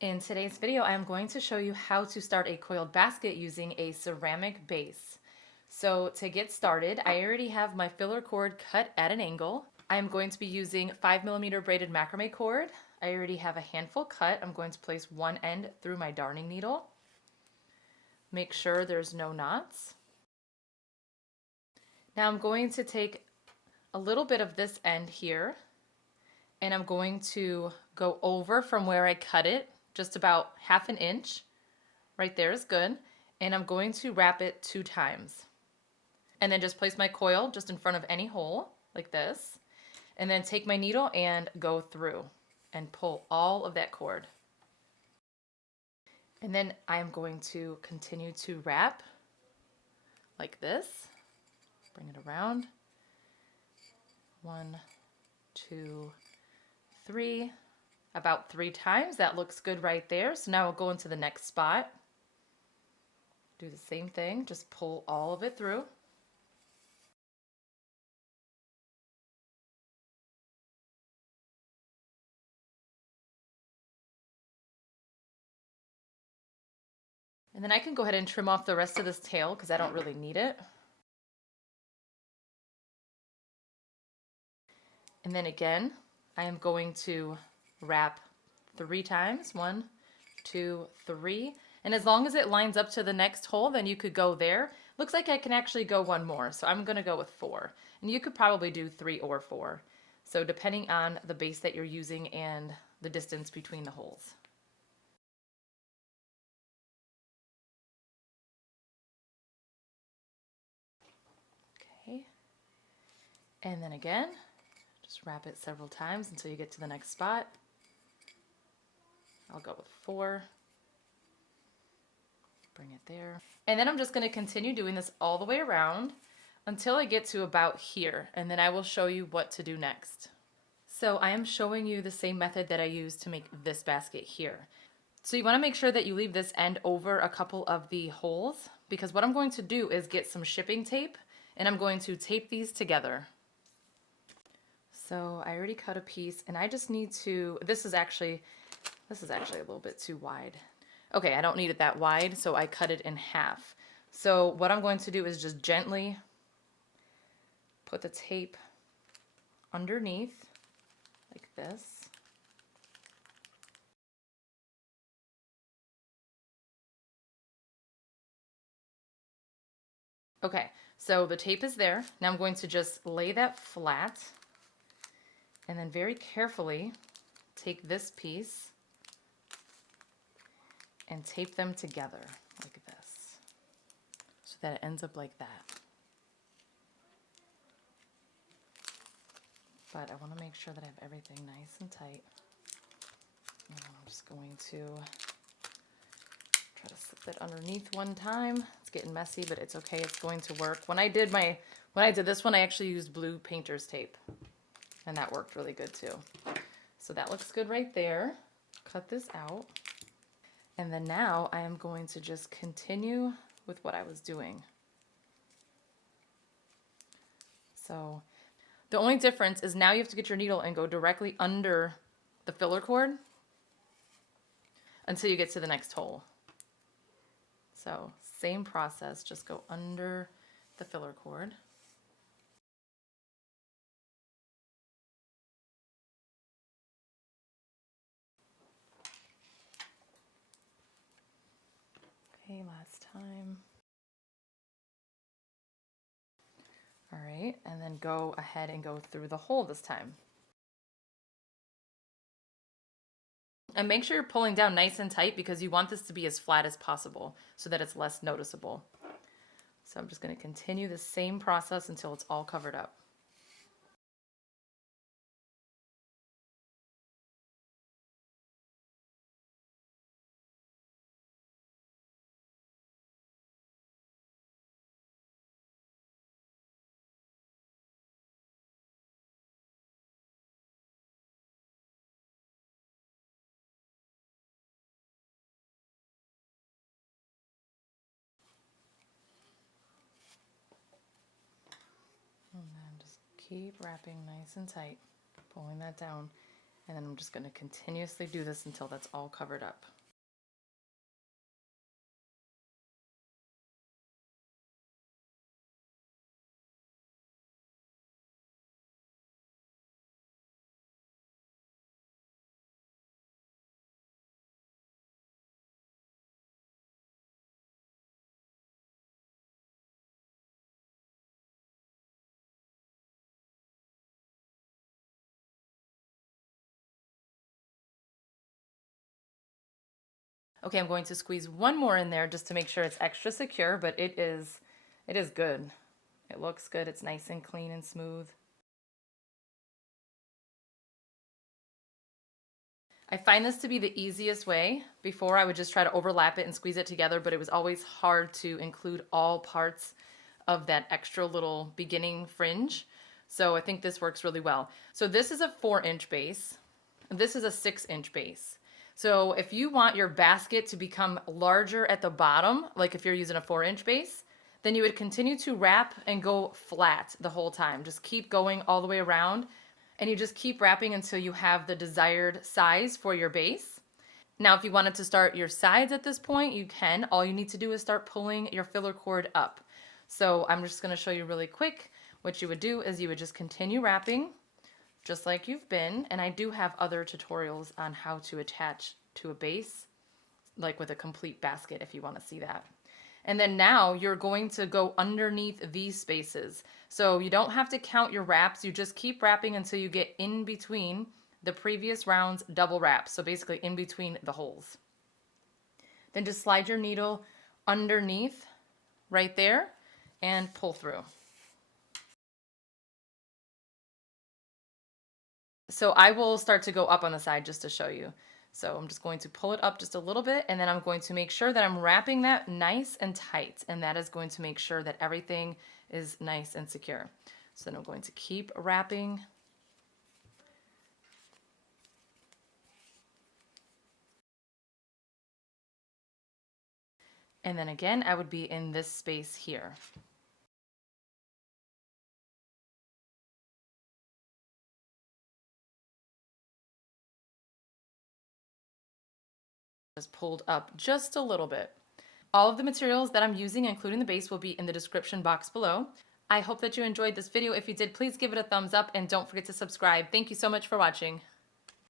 In today's video, I'm going to show you how to start a coiled basket using a ceramic base. So to get started, I already have my filler cord cut at an angle. I'm going to be using 5mm braided macrame cord. I already have a handful cut. I'm going to place one end through my darning needle. Make sure there's no knots. Now I'm going to take a little bit of this end here and I'm going to go over from where I cut it, just about 1/2 inch. Right there is good. And I'm going to wrap it 2 times. And then just place my coil just in front of any hole, like this. And then take my needle and go through and pull all of that cord. And then I'm going to continue to wrap like this. Bring it around. 1, 2, 3. About 3 times. That looks good right there. So now we'll go into the next spot. Do the same thing, just pull all of it through. And then I can go ahead and trim off the rest of this tail because I don't really need it. And then again, I am going to wrap 3 times. 1, 2, 3. And as long as it lines up to the next hole, then you could go there. Looks like I can actually go 1 more, so I'm going to go with 4. And you could probably do 3 or 4. So depending on the base that you're using and the distance between the holes. Okay. And then again, just wrap it several times until you get to the next spot. I'll go with 4. Bring it there. And then I'm just going to continue doing this all the way around until I get to about here, and then I will show you what to do next. So I am showing you the same method that I used to make this basket here. So you want to make sure that you leave this end over a couple of the holes, because what I'm going to do is get some shipping tape and I'm going to tape these together. So I already cut a piece and I just need to, this is actually a little bit too wide. Okay, I don't need it that wide, so I cut it in half. So what I'm going to do is just gently put the tape underneath like this. Okay, so the tape is there. Now I'm going to just lay that flat and then very carefully take this piece and tape them together like this so that it ends up like that. But I want to make sure that I have everything nice and tight. And I'm just going to try to slip it underneath one time. It's getting messy, but it's okay. It's going to work. When I did this one, I actually used blue painter's tape, and that worked really good too. So that looks good right there. Cut this out. And then now I am going to just continue with what I was doing. So the only difference is now you have to get your needle and go directly under the filler cord until you get to the next hole. So same process, just go under the filler cord. Okay, last time. All right, and then go ahead and go through the hole this time. And make sure you're pulling down nice and tight because you want this to be as flat as possible so that it's less noticeable. So I'm just going to continue the same process until it's all covered up. And then just keep wrapping nice and tight, pulling that down. And then I'm just going to continuously do this until that's all covered up. Okay, I'm going to squeeze one more in there just to make sure it's extra secure, but it is good. It looks good. It's nice and clean and smooth. I find this to be the easiest way. Before I would just try to overlap it and squeeze it together, but it was always hard to include all parts of that extra little beginning fringe. So I think this works really well. So this is a 4-inch base. This is a 6-inch base. So if you want your basket to become larger at the bottom, like if you're using a 4-inch base, then you would continue to wrap and go flat the whole time. Just keep going all the way around, and you just keep wrapping until you have the desired size for your base. Now, if you wanted to start your sides at this point, you can. All you need to do is start pulling your filler cord up. So I'm just going to show you really quick. What you would do is you would just continue wrapping just like you've been. And I do have other tutorials on how to attach to a base, like with a complete basket if you want to see that. And then now you're going to go underneath these spaces. So you don't have to count your wraps. You just keep wrapping until you get in between the previous round's double wraps. So basically in between the holes. Then just slide your needle underneath right there and pull through. So I will start to go up on the side just to show you. So I'm just going to pull it up just a little bit, and then I'm going to make sure that I'm wrapping that nice and tight, and that is going to make sure that everything is nice and secure. So then I'm going to keep wrapping. And then again, I would be in this space here. Just pulled up just a little bit. All of the materials that I'm using, including the base, will be in the description box below. I hope that you enjoyed this video. If you did, please give it a thumbs up and don't forget to subscribe. Thank you so much for watching.